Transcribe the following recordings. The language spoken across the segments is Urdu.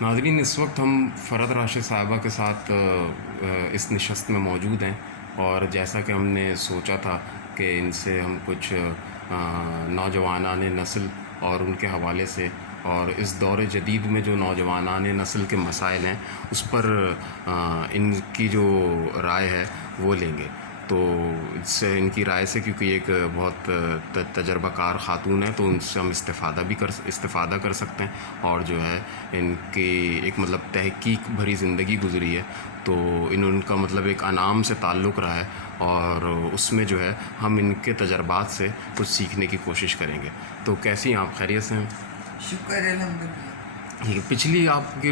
ناظرین، اس وقت ہم فرحت راشد صاحبہ کے ساتھ اس نشست میں موجود ہیں، اور جیسا کہ ہم نے سوچا تھا کہ ان سے ہم کچھ نوجوانان نسل اور ان کے حوالے سے، اور اس دور جدید میں جو نوجوانان نسل کے مسائل ہیں اس پر ان کی جو رائے ہے وہ لیں گے. تو اس سے ان کی رائے سے، کیونکہ یہ ایک بہت تجربہ کار خاتون ہے، تو ان سے ہم استفادہ کر سکتے ہیں. اور جو ہے ان کی ایک تحقیق بھری زندگی گزری ہے، تو ان کا ایک انعام سے تعلق رہا ہے، اور اس میں جو ہے ہم ان کے تجربات سے کچھ سیکھنے کی کوشش کریں گے. تو کیسی ہیں آپ؟ خیریت سے ہیں؟ شکر الحمدللہ. پچھلی آپ کی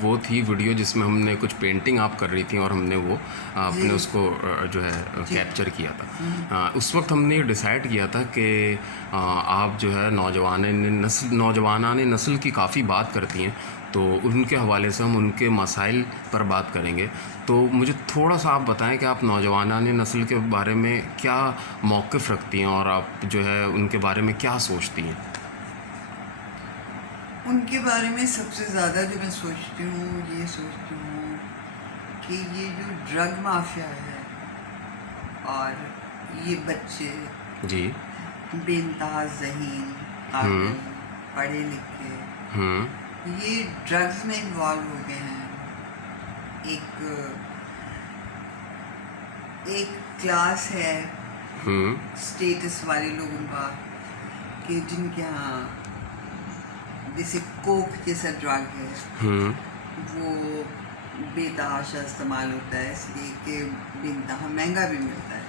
وہ تھی ویڈیو جس میں ہم نے کچھ پینٹنگ آپ کر رہی تھیں، اور ہم نے وہ آپ نے اس کو جو ہے کیپچر کیا تھا. اس وقت ہم نے یہ ڈیسائیڈ کیا تھا کہ آپ جو ہے نوجوانان نسل کی کافی بات کرتی ہیں، تو ان کے حوالے سے ہم ان کے مسائل پر بات کریں گے. تو مجھے تھوڑا سا آپ بتائیں کہ آپ نوجوانان نسل کے بارے میں کیا موقف رکھتی ہیں، اور آپ جو ہے ان کے بارے میں کیا سوچتی ہیں؟ ان کے بارے میں سب سے زیادہ جو میں سوچتی ہوں کہ یہ جو ڈرگ مافیا ہے اور یہ بچے جی. بے انتہا ذہین، قابل، پڑھے لکھے، یہ ڈرگز میں انوالو ہو گئے ہیں. ایک کلاس ہے اسٹیٹس والے لوگوں کا کہ جن کے ہاں جیسے کوک جیسا ڈرگ ہے، وہ بے تحاشا استعمال ہوتا ہے، اس لیے کہ بے انتہا مہنگا بھی ملتا ہے.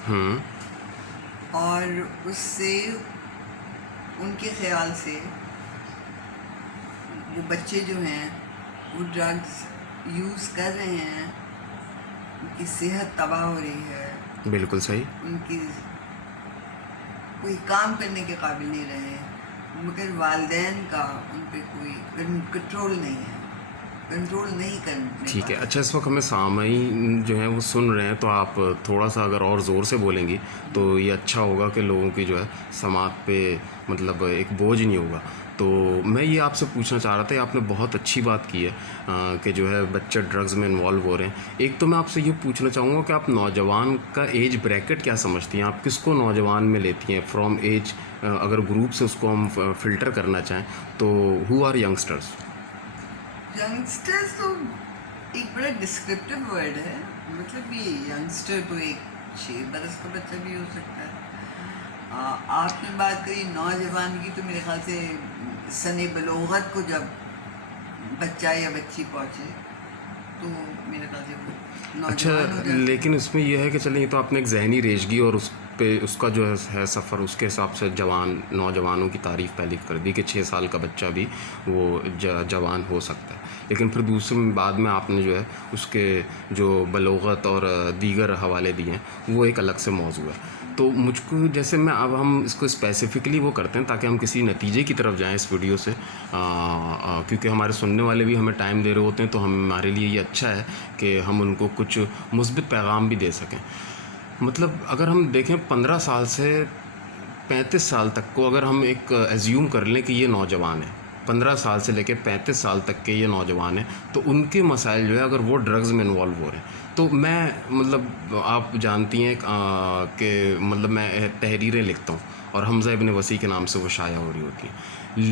اور اس سے ان کے خیال سے وہ بچے جو ہیں وہ ڈرگز یوز کر رہے ہیں، ان کی صحت تباہ ہو رہی ہے، بالکل صحیح. ان کی کوئی کام کرنے کے قابل نہیں رہے، مگر والدین کا ان پہ کوئی کنٹرول نہیں ہے، کنٹرول نہیں کرنے. ٹھیک ہے. اچھا، اس وقت ہمیں سامعین جو ہیں وہ سن رہے ہیں، تو آپ تھوڑا سا اگر اور زور سے بولیں گی تو یہ اچھا ہوگا کہ لوگوں کی جو ہے سماعت پہ ایک بوجھ نہیں ہوگا. تو میں یہ آپ سے پوچھنا چاہ رہا تھا، آپ نے بہت اچھی بات کی ہے کہ جو ہے بچے ڈرگز میں انوالو ہو رہے ہیں. ایک تو میں آپ سے یہ پوچھنا چاہوں گا کہ آپ نوجوان کا ایج بریکٹ کیا سمجھتی ہیں؟ آپ کس کو نوجوان میں لیتی ہیں فرام ایج؟ اگر گروپ سے اس کو ہم فلٹر کرنا چاہیں تو ہو آر ینگسٹرس؟ ینگسٹرز تو ایک بڑا ڈسکرپٹیو ورڈ ہے. یہ ینگسٹر تو ایک 6 برس کا بچہ بھی ہو سکتا ہے. آپ نے بات کری نوجوان کی، تو میرے خیال سے سن بلوغت کو جب بچہ یا بچی پہنچے تو میرے خیال سے وہ نوجوان اچھا، ہو جاتے ہیں. لیکن اس میں یہ ہے کہ چلیں، یہ تو آپ نے ایک ذہنی ریشگی اور اس پہ اس کا جو ہے سفر، اس کے حساب سے نوجوانوں کی تعریف پہلے کر دی کہ 6 سال کا بچہ بھی وہ جوان ہو سکتا ہے. لیکن پھر دوسرے بعد میں آپ نے جو ہے اس کے جو بلوغت اور دیگر حوالے دیے ہیں وہ ایک الگ سے موضوع ہے. تو مجھ کو جیسے اب ہم اس کو اسپیسیفکلی وہ کرتے ہیں تاکہ ہم کسی نتیجے کی طرف جائیں اس ویڈیو سے، کیونکہ ہمارے سننے والے بھی ہمیں ٹائم دے رہے ہوتے ہیں، تو ہمارے لیے یہ اچھا ہے کہ ہم ان کو کچھ مثبت پیغام بھی دے سکیں. اگر ہم دیکھیں 15 سال سے 35 سال تک کو اگر ہم ایک ایزیوم کر لیں کہ یہ نوجوان ہے، 15 سال سے لے کے 35 سال تک کے یہ نوجوان ہیں، تو ان کے مسائل جو ہے اگر وہ ڈرگز میں انوالو ہو رہے ہیں، تو میں آپ جانتی ہیں کہ میں تحریریں لکھتا ہوں، اور حمزہ ابن وسیع کے نام سے وہ شائع ہو رہی ہوتی ہیں.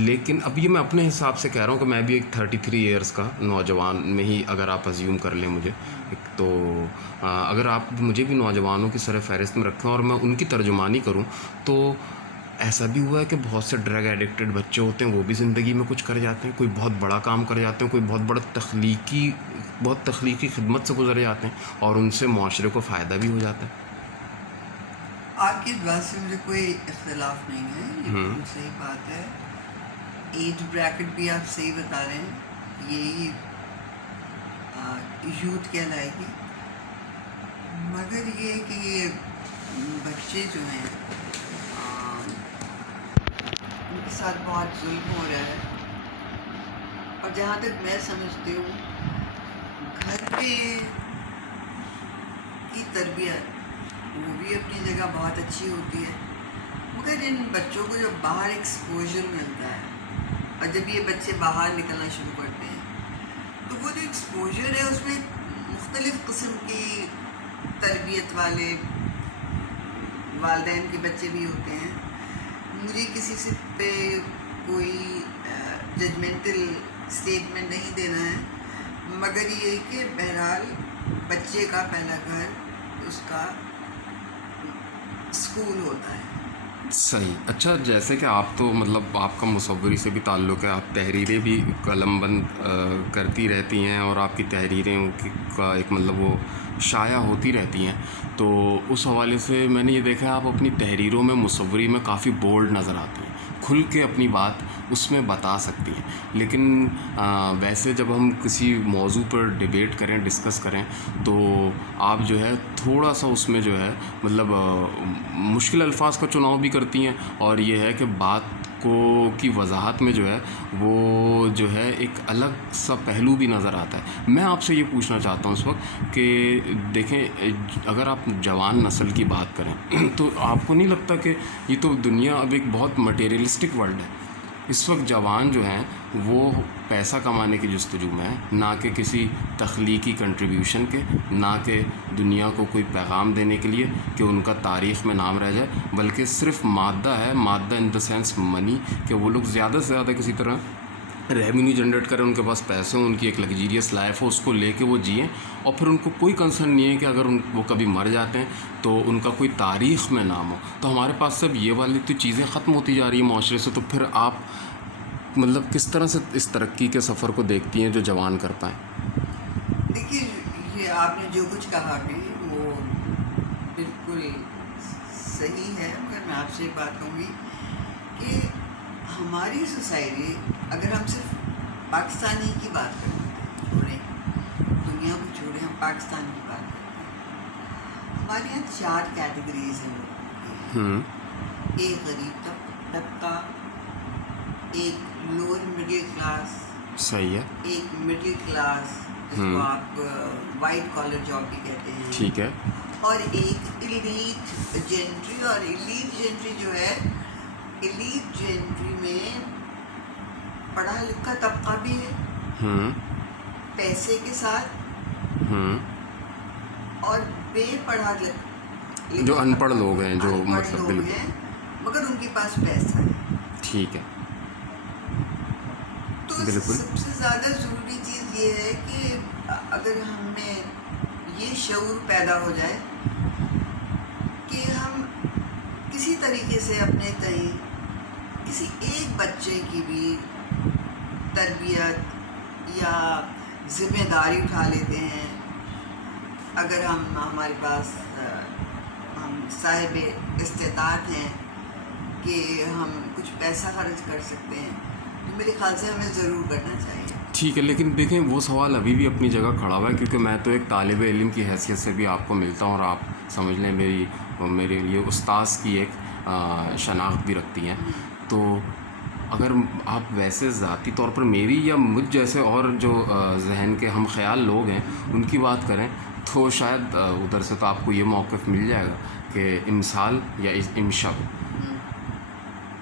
لیکن اب یہ میں اپنے حساب سے کہہ رہا ہوں کہ میں بھی ایک 33 ایئرس کا نوجوان میں ہی اگر آپ ازیوم کر لیں مجھے، تو اگر آپ مجھے بھی نوجوانوں کی سر فہرست میں رکھیں اور میں ان کی ترجمانی کروں، تو ایسا بھی ہوا ہے کہ بہت سے ڈرگ ایڈکٹڈ بچے ہوتے ہیں، وہ بھی زندگی میں کچھ کر جاتے ہیں، کوئی بہت بڑا کام کر جاتے ہیں، کوئی بہت تخلیقی خدمت سے گزر جاتے ہیں، اور ان سے معاشرے کو فائدہ بھی ہو جاتا ہے. آپ کی بات سے مجھے کوئی اختلاف نہیں ہے، یہ بالکل صحیح بات ہے. ایج بریکٹ بھی آپ صحیح بتا رہے ہیں، یہی یوتھ کہلائے گی. مگر یہ کہ یہ بچے جو ہیں ان کے ساتھ بہت ظلم ہو رہا ہے. اور جہاں تک میں سمجھتی ہوں، گھر پہ کی تربیت وہ بھی اپنی جگہ بہت اچھی ہوتی ہے، مگر ان بچوں کو جب باہر ایکسپوجر ملتا ہے، اور جب یہ بچے باہر نکلنا شروع کرتے ہیں تو وہ جو ایکسپوجر ہے اس میں مختلف قسم کی تربیت والے والدین کے بچے بھی ہوتے ہیں. مجھے کسی سے پہ کوئی ججمنٹل اسٹیٹمنٹ نہیں دینا ہے، مگر یہ کہ بہرحال بچے کا پہلا گھر اس کا اسکول ہوتا ہے. صحیح. اچھا، جیسے کہ آپ تو مطلب آپ کا مصوری سے بھی تعلق ہے، آپ تحریریں بھی قلم بند کرتی رہتی ہیں اور آپ کی تحریریں کا ایک مطلب وہ شائع ہوتی رہتی ہیں، تو اس حوالے سے میں نے یہ دیکھا ہے آپ اپنی تحریروں میں مصوری میں کافی بولڈ نظر آتی ہیں، کھل کے اپنی بات اس میں بتا سکتی ہیں. لیکن ویسے جب ہم کسی موضوع پر ڈبیٹ کریں، ڈسکس کریں، تو آپ جو ہے تھوڑا سا اس میں جو ہے مطلب مشکل الفاظ کا چناؤ بھی کرتی ہیں، اور یہ ہے کہ بات کی وضاحت میں جو ہے وہ جو ہے ایک الگ سا پہلو بھی نظر آتا ہے. میں آپ سے یہ پوچھنا چاہتا ہوں اس وقت کہ دیکھیں، اگر آپ جوان نسل کی بات کریں تو آپ کو نہیں لگتا کہ یہ تو دنیا اب ایک بہت مٹیریلسٹک ورلڈ ہے؟ اس وقت جوان جو ہیں وہ پیسہ کمانے کی جستجو میں ہیں، نہ کہ کسی تخلیقی کنٹریبیوشن کے، نہ کہ دنیا کو کوئی پیغام دینے کے لیے کہ ان کا تاریخ میں نام رہ جائے، بلکہ صرف مادہ ہے، مادہ ان دا سینس منی، کہ وہ لوگ زیادہ سے زیادہ کسی طرح ریونیو جنریٹ کریں، ان کے پاس پیسے ہوں، ان کی ایک لگزیریس لائف ہو، اس کو لے کے وہ جئیں، اور پھر ان کو کوئی کنسرن نہیں ہے کہ اگر وہ کبھی مر جاتے ہیں تو ان کا کوئی تاریخ میں نام ہو. تو ہمارے پاس سب یہ والی تو چیزیں ختم ہوتی جا رہی ہیں معاشرے سے. تو پھر آپ مطلب کس طرح سے اس ترقی کے سفر کو دیکھتی ہیں جو جوان کر پائیں؟ دیکھیے، یہ آپ نے جو کچھ کہا کہ وہ بالکل صحیح ہے، مگر میں آپ سے ایک بات کہوں گی کہ ہماری سوسائٹی، اگر ہم صرف پاکستانی کی بات کریں، چھوڑیں دنیا کو، چھوڑیں، ہم پاکستان کی بات کرتے ہیں، ہمارے یہاں 4 کیٹیگریز ہیں لوگوں کی. ایک غریب طبقہ، ایک لوور مڈل کلاس، صحیح ہے. ایک مڈل کلاس جس کو آپ وائٹ کالر جاب بھی کہتے ہیں، ٹھیک ہے. اور ایک ایلیٹ جینٹری. اور ایلیٹ جینٹری جو ہے، ایلیٹ جینٹری میں پڑھا لکھا طبقہ بھی ہے پیسے کے ساتھ، اور بے پڑھا لکھا جو ان پڑھ لوگ ہیں، جو ان پڑھ مطلب لوگ بالکل ہیں مگر ان کے پاس پیسہ ہے. ٹھیک ہے. تو بالکل. سب سے زیادہ ضروری چیز یہ ہے کہ اگر ہم میں یہ شعور پیدا ہو جائے کہ ہم کسی طریقے سے اپنے تئیں کسی ایک بچے کی بھی تربیت یا ذمہ داری اٹھا لیتے ہیں، اگر ہمارے پاس ہم صاحب استطاعت ہیں کہ ہم کچھ پیسہ خرچ کر سکتے ہیں، تو میرے خیال سے ہمیں ضرور کرنا چاہیے. ٹھیک ہے. لیکن دیکھیں، وہ سوال ابھی بھی اپنی جگہ کھڑا ہوا ہے، کیونکہ میں تو ایک طالب علم کی حیثیت سے بھی آپ کو ملتا ہوں، اور آپ سمجھ لیں میرے لیے استاذ کی ایک شناخت بھی رکھتی ہیں. تو اگر آپ ویسے ذاتی طور پر میری یا مجھ جیسے اور جو ذہن کے ہم خیال لوگ ہیں ان کی بات کریں، تو شاید ادھر سے تو آپ کو یہ موقف مل جائے گا کہ امسال یا امشب،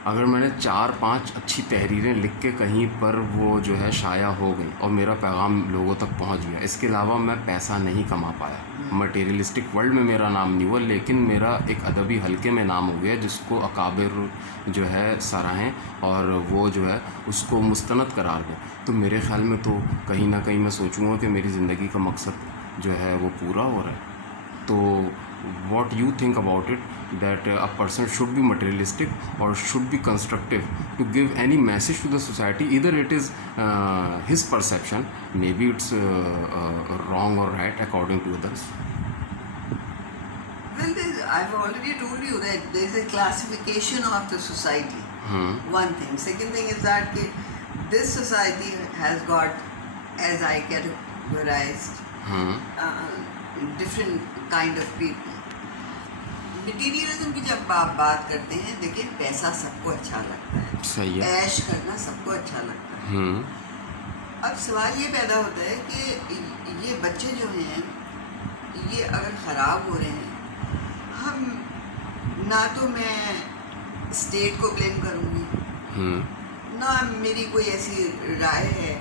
اگر میں نے 4-5 اچھی تحریریں لکھ کے کہیں پر وہ جو ہے شائع ہو گئی اور میرا پیغام لوگوں تک پہنچ گیا، اس کے علاوہ میں پیسہ نہیں کما پایا، مٹیریلسٹک ورلڈ میں میرا نام نہیں ہوا، لیکن میرا ایک ادبی حلقے میں نام ہو گیا جس کو اکابر جو ہے سراہیں اور وہ جو ہے اس کو مستند قرار دیں، تو میرے خیال میں تو کہیں نہ کہیں میں سوچوں گا کہ میری زندگی کا مقصد جو ہے وہ پورا ہو رہا ہے. تو what you think about it, that a person should be materialistic or should be constructive to give any message to the society? Either it is his perception, maybe it's wrong or right according to others. Well, I've already told you that there is a classification of the society. One thing. Second thing is that this society has got, as I categorized, different kind of people. Materialism کی جب آپ بات کرتے ہیں، دیکھیں پیسہ سب کو اچھا لگتا ہے، صحیح ہے. عیش کرنا سب کو اچھا لگتا ہے. اب سوال یہ پیدا ہوتا ہے کہ یہ بچے جو ہیں یہ اگر خراب ہو رہے ہیں، ہم نہ تو میں اسٹیٹ کو بلیم کروں گی، نہ میری کوئی ایسی رائے ہے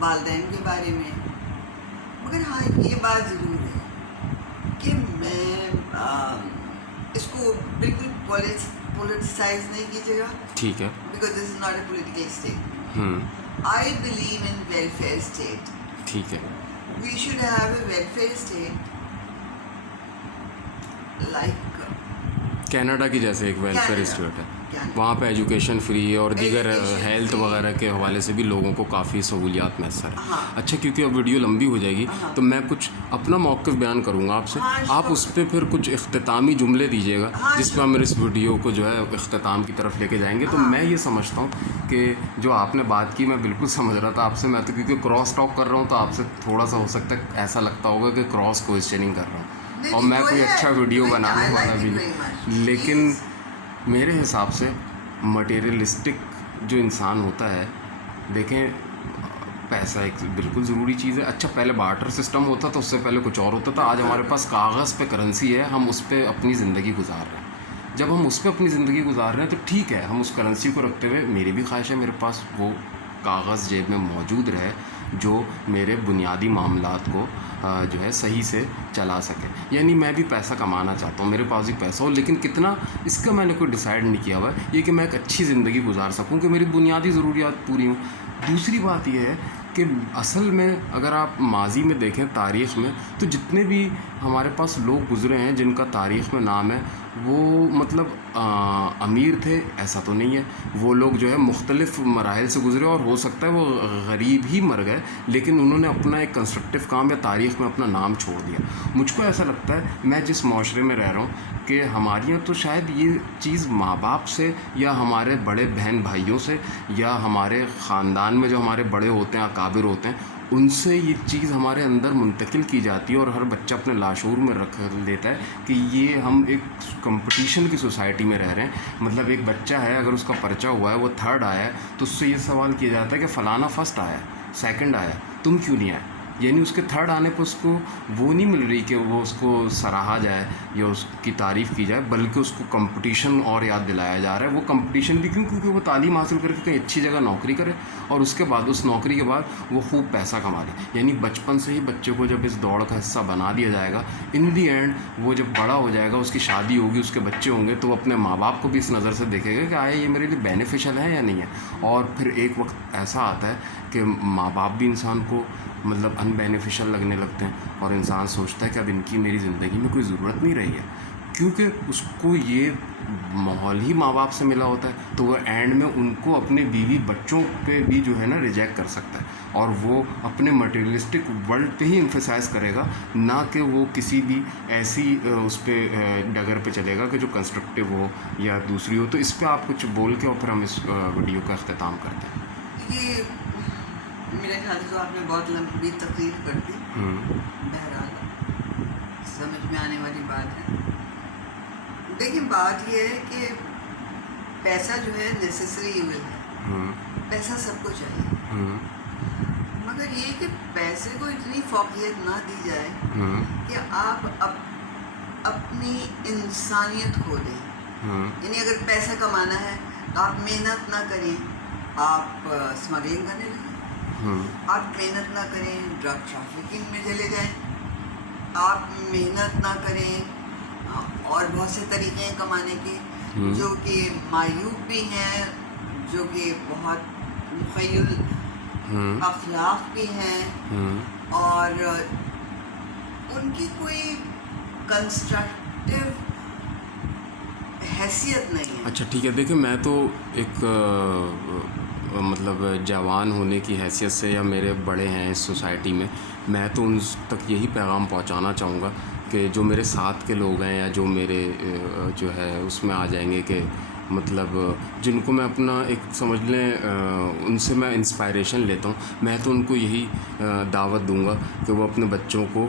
والدین کے بارے میں. مگر ہاں یہ بات ضرور ہے کہ میں اس کو بالکل پولیٹیسائز نہیں کیجیے گا. ٹھیک ہے. Because this is not a political statement. I believe in welfare state. ٹھیک ہے. We should have a welfare state like Canada کی جیسے ایک ویلفیئر اسٹیٹ ہے, وہاں پہ ایجوکیشن فری ہے اور دیگر ہیلتھ وغیرہ کے حوالے سے بھی لوگوں کو کافی سہولیات میسر ہے. اچھا, کیونکہ اب ویڈیو لمبی ہو جائے گی تو میں کچھ اپنا موقف بیان کروں گا آپ سے, آپ اس پہ پھر کچھ اختتامی جملے دیجیے گا جس پہ ہم اس ویڈیو کو جو ہے اختتام کی طرف لے کے جائیں گے. تو میں یہ سمجھتا ہوں کہ جو آپ نے بات کی میں بالکل سمجھ رہا تھا آپ سے, میں تو کیونکہ کراس ٹاک کر رہا ہوں تو آپ سے تھوڑا سا ہو سکتا ہے ایسا لگتا ہوگا کہ کراس کوئسچننگ کر رہا ہوں اور میں کوئی اچھا ویڈیو بنانے والا بھی نہیں. لیکن میرے حساب سے مٹیریلسٹک جو انسان ہوتا ہے, دیکھیں پیسہ ایک بالکل ضروری چیز ہے. اچھا پہلے بارٹر سسٹم ہوتا تھا, اس سے پہلے کچھ اور ہوتا تھا. آج ہمارے پاس کاغذ پہ کرنسی ہے, ہم اس پہ اپنی زندگی گزار رہے ہیں. جب ہم اس پہ اپنی زندگی گزار رہے ہیں تو ٹھیک ہے, ہم اس کرنسی کو رکھتے ہوئے میری بھی خواہش ہے میرے پاس وہ کاغذ جیب میں موجود رہے جو میرے بنیادی معاملات کو جو ہے صحیح سے چلا سکے. یعنی میں بھی پیسہ کمانا چاہتا ہوں, میرے پاس بھی پیسہ ہو, لیکن کتنا اس کا میں نے کوئی ڈیسائیڈ نہیں کیا ہوا ہے. یہ کہ میں ایک اچھی زندگی گزار سکوں, کہ میری بنیادی ضروریات پوری ہوں. دوسری بات یہ ہے کہ اصل میں اگر آپ ماضی میں دیکھیں تاریخ میں تو جتنے بھی ہمارے پاس لوگ گزرے ہیں جن کا تاریخ میں نام ہے وہ مطلب امیر تھے ایسا تو نہیں ہے. وہ لوگ جو ہے مختلف مراحل سے گزرے اور ہو سکتا ہے وہ غریب ہی مر گئے, لیکن انہوں نے اپنا ایک کنسٹرکٹیو کام یا تاریخ میں اپنا نام چھوڑ دیا. مجھ کو ایسا لگتا ہے میں جس معاشرے میں رہ رہا ہوں کہ ہمارے یہاں تو شاید یہ چیز ماں باپ سے یا ہمارے بڑے بہن بھائیوں سے یا ہمارے خاندان میں جو ہمارے بڑے ہوتے ہیں اکابر ہوتے ہیں ان سے یہ چیز ہمارے اندر منتقل کی جاتی ہے اور ہر بچہ اپنے لاشعور میں رکھ لیتا ہے کہ یہ ہم ایک کمپٹیشن کی سوسائٹی میں رہ رہے ہیں. مطلب ایک بچہ ہے اگر اس کا پرچہ ہوا ہے وہ 3rd آیا ہے تو اس سے یہ سوال کیا جاتا ہے کہ فلانا 1st آیا, 2nd آیا, تم کیوں نہیں آئے. یعنی اس کے 3rd آنے پہ اس کو وہ نہیں مل رہی کہ وہ اس کو سراہا جائے یا اس کی تعریف کی جائے, بلکہ اس کو کمپٹیشن اور یاد دلایا جا رہا ہے. وہ کمپٹیشن بھی کیوں, کیونکہ وہ تعلیم حاصل کر کے کہیں اچھی جگہ نوکری کرے اور اس کے بعد اس نوکری کے بعد وہ خوب پیسہ کما لے. یعنی بچپن سے ہی بچے کو جب اس دوڑ کا حصہ بنا دیا جائے گا, ان دی اینڈ وہ جب بڑا ہو جائے گا, اس کی شادی ہوگی, اس کے بچے ہوں گے, تو وہ اپنے ماں باپ کو بھی اس نظر سے دیکھے گا کہ آیا یہ میرے لیے بینیفیشل ہے یا نہیں ہے. اور پھر ایک وقت ایسا آتا ہے کہ ماں باپ بھی انسان کو مطلب ان بینیفیشل لگنے لگتے ہیں اور انسان سوچتا ہے کہ اب ان کی میری زندگی میں کوئی ضرورت نہیں رہی ہے, کیونکہ اس کو یہ ماحول ہی ماں باپ سے ملا ہوتا ہے. تو وہ اینڈ میں ان کو اپنے بیوی بچوں پہ بھی جو ہے نا ریجیکٹ کر سکتا ہے اور وہ اپنے مٹیریلسٹک ورلڈ پہ ہی ایمفیسائز کرے گا, نہ کہ وہ کسی بھی ایسی اس پہ ڈگر پہ چلے گا کہ جو کنسٹرکٹیو ہو یا دوسری ہو. تو اس پہ آپ کچھ بول کے اور پھر ہم اس ویڈیو کا اختتام کرتے ہیں. یہ میرے خیال سے آپ نے بہت لمبی تقریر کر دی. بہرحال سمجھ میں آنے والی بات ہے. دیکھیں بات یہ ہے کہ پیسہ جو ہے نیسیسری ایول ہے, پیسہ سب کو چاہیے, مگر یہ کہ پیسے کو اتنی فوقیت نہ دی جائے کہ آپ اپنی انسانیت کھو دیں. یعنی اگر پیسہ کمانا ہے تو آپ محنت نہ کریں, آپ اسمگلنگ کرنے لگیں, آپ محنت نہ کریں ڈرگ ٹریفکنگ میں چلے جائیں, آپ محنت نہ کریں اور بہت سے طریقے ہیں کمانے کے جو کہ معیوب بھی ہیں, جو کہ بہت مخیل اخلاق بھی ہیں اور ان کی کوئی کنسٹرکٹیو حیثیت نہیں ہے. اچھا ٹھیک ہے. دیکھیں میں تو ایک مطلب جوان ہونے کی حیثیت سے یا میرے بڑے ہیں اس سوسائٹی میں تو ان تک یہی پیغام پہنچانا چاہوں گا کہ جو میرے ساتھ کے لوگ ہیں یا جو میرے جو ہے اس میں آ جائیں گے کہ مطلب جن کو میں اپنا ایک سمجھ لیں ان سے میں انسپائریشن لیتا ہوں, میں تو ان کو یہی دعوت دوں گا کہ وہ اپنے بچوں کو